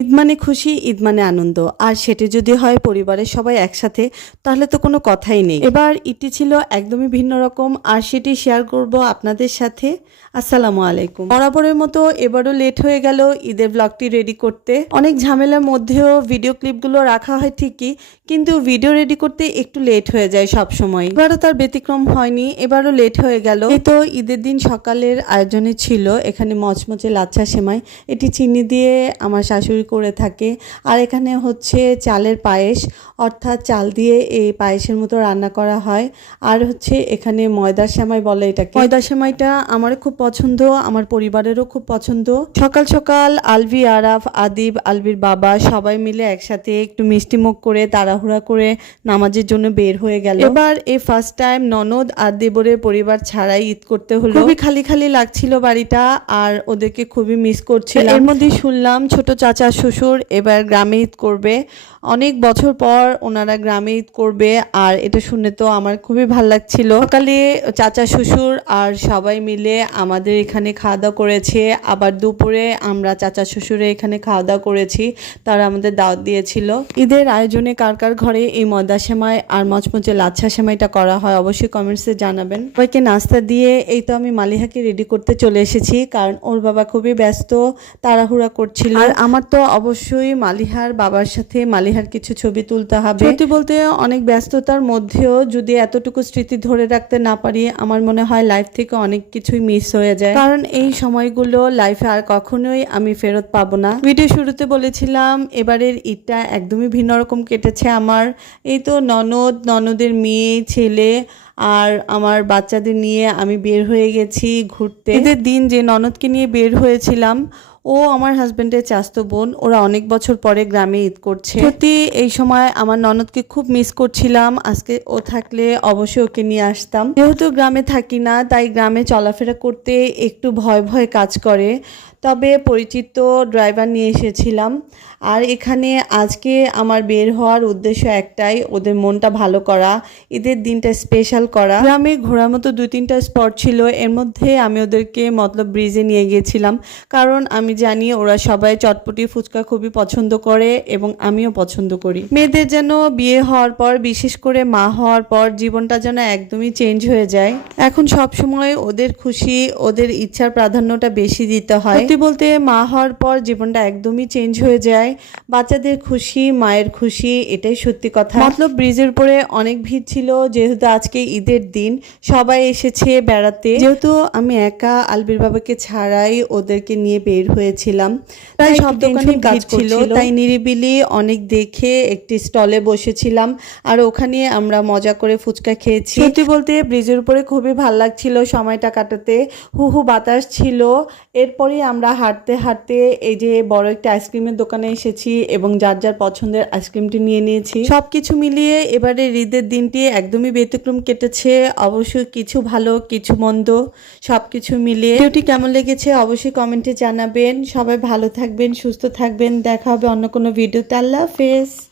ঈদ মানে খুশি, ঈদ মানে আনন্দ। আর সেটি যদি হয় পরিবারের সবাই একসাথে, তাহলে তো কোনো কথাই নেই। এবার ঈদটি ছিল একদমই ভিন্ন রকম, আর সেটি শেয়ার করব আপনাদের সাথে। আসসালামু আলাইকুম। বরাবরের মতো এবারও লেট হয়ে গেল ঈদের ব্লগটি রেডি করতে। অনেক ঝামেলার মধ্যেও ভিডিও ক্লিপগুলো রাখা হয় ঠিকই, কিন্তু ভিডিও রেডি করতে একটু লেট হয়ে যায় সব সময় এবারও তার ব্যতিক্রম হয়নি, এবারও লেট হয়ে গেল। এই তো ঈদের দিন সকালের আয়োজনে ছিল, এখানে মচমচে লাচ্ছা সেমাই। এটি চিনি দিয়ে আমার শাশুড়ি করে থাকে। আর এখানে হচ্ছে চালের পায়েস অর্থাৎ চাল দিয়ে এই পায়েসের মতো রান্না করা হয়। আর হচ্ছে এখানে ময়দার সেমাই বলে এটাকে। ময়দার সেমাইটা আমার খুব পছন্দ আমার পরিবারেরও খুব পছন্দ। সকাল সকাল আলভি আরাফ আদিব আলবির বাবা সবাই মিলে একসাথে একটু মিষ্টি মুখ করে তাড়াহুড়া করে নামাজের জন্য বের হয়ে গেল। এবার এই ফার্স্ট টাইম ননদ আর দেবরের পরিবার ছাড়াই ঈদ করতে হলো। খুবই খালি খালি লাগছিল বাড়িটা আর ওদেরকে খুবই মিস করছিলাম। এর মধ্যে শুনলাম ছোট চাচা শ্বশুর এবার গ্রামে ঈদ করবে। অনেক বছর পর ওনারা গ্রামে ঈদ করবে আর এটা শুনে তো আমার খুবই ভালো লাগছিল। সকালে চাচা শ্বশুর আর সবাই মিলে আমাদের এখানে খাওয়া দাওয়া করেছে। আবার দুপুরে আমরা চাচা শ্বশুরে এখানে খাওয়া দাওয়া করেছি। তারা আমাদের দাওয়াত দিয়েছিল। ঈদের আয়োজনে কার কার ঘরে এই ময়দা সেমাই আর মচমচে লাচ্ছা সেমাইটা করা হয় অবশ্যই কমেন্টসে জানাবেন। সবাইকে নাস্তা দিয়ে এই তো আমি মালিহাকে রেডি করতে চলে এসেছি। কারণ ওর বাবা খুবই ব্যস্ত, তাড়াহুড়া করছিল। আর আমার তো অবশ্যই মালিহার বাবার সাথে মালিহার কিছু ছবি তুলতে হবে। সত্যি বলতে অনেক ব্যস্ততার মধ্যেও যদি এতটুকু স্মৃতি ধরে রাখতে না পারি, আমার মনে হয় লাইফ থেকে অনেক কিছুই মিস হয়ে যায়। কারণ এই সময়গুলো লাইফে আর কখনোই আমি ফেরত পাবো না। ভিডিও শুরুতে বলেছিলাম, এবারের ঈদটা একদমই ভিন্ন রকম কেটেছে আমার। এই তো ননদ, ননদের মেয়ে, ছেলে আর আমার বাচ্চাদের নিয়ে আমি বের হয়ে গেছি ঘুরতে। ঈদের দিন যে ননদকে নিয়ে বের হয়েছিলাম, ও আমার হাজবেন্ডের চাস্তো বোন, ওরা অনেক বছর পরে গ্রামে ঈদ করছে। সত্যি, এই সময় আমার ননদকে খুব মিস করছিলাম। আজকে ও থাকলে অবশ্যই ওকে নিয়ে আসতাম। যেহেতু গ্রামে থাকি না, তাই গ্রামে চলাফেরা করতে একটু ভয় ভয় কাজ করে। তবে পরিচিত ড্রাইভার নিয়ে এসেছিলাম। আর এখানে আজকে আমার বের হওয়ার উদ্দেশ্য একটাই, ওদের মনটা ভালো করা, ঈদের দিনটা স্পেশাল করা। গ্রামে ঘোরার মতো দুই তিনটা স্পট ছিল, এর মধ্যে আমি ওদেরকে মতলব ব্রিজে নিয়ে গিয়েছিলাম। কারণ আমি জানি ওরা সবাই চটপটি ফুচকা খুবই পছন্দ করে এবং আমিও পছন্দ করি। মেয়েদের যেন বিয়ে হওয়ার পর, বিশেষ করে মা হওয়ার পর, জীবনটা যেন একদমই চেঞ্জ হয়ে যায়। এখন সব সময় ওদের খুশি, ওদের ইচ্ছার প্রাধান্যটা বেশি দিতে হয়। সত্যি বলতে মা হওয়ার পর জীবনটা একদমই চেঞ্জ হয়ে যায়। বাচ্চাদের খুশি মায়ের খুশি এটাই সত্যি কথা। মতলব ব্রিজের উপরে অনেক ভিড় ছিল যেহেতু আজকে ঈদের দিন সবাই এসেছে বেড়াতে। যেহেতু আমি একা আলবির বাবাকে ছাড়াই ওদেরকে নিয়ে বের হয়েছিলাম তাই সব দোকানে কাজ ছিল। তাই নিরিবিলি অনেক দেখে একটি স্টলে বসেছিলাম আর ওখানে আমরা মজা করে ফুচকা খেয়েছি। সত্যি বলতে ব্রিজের উপরে খুবই ভালো লাগছিল সময়টা কাটাতে। হু হু বাতাস ছিল। এরপরে আমরা হাঁটতে হাঁটতে এই যে বড় একটা আইসক্রিমের দোকানে এসেছি এবং যার যার পছন্দের আইসক্রিমটি নিয়ে নিয়েছি। সব কিছু মিলিয়ে এবারে ঈদের দিনটি একদমই ব্যতিক্রম কেটেছে। অবশ্যই কিছু ভালো, কিছু মন্দ সব কিছু মিলিয়ে। ভিডিওটি কেমন লেগেছে অবশ্যই কমেন্টে জানাবেন। সবাই ভালো থাকবেন, সুস্থ থাকবেন। দেখা হবে অন্য কোনো ভিডিওতে। আল্লাহ হাফেজ।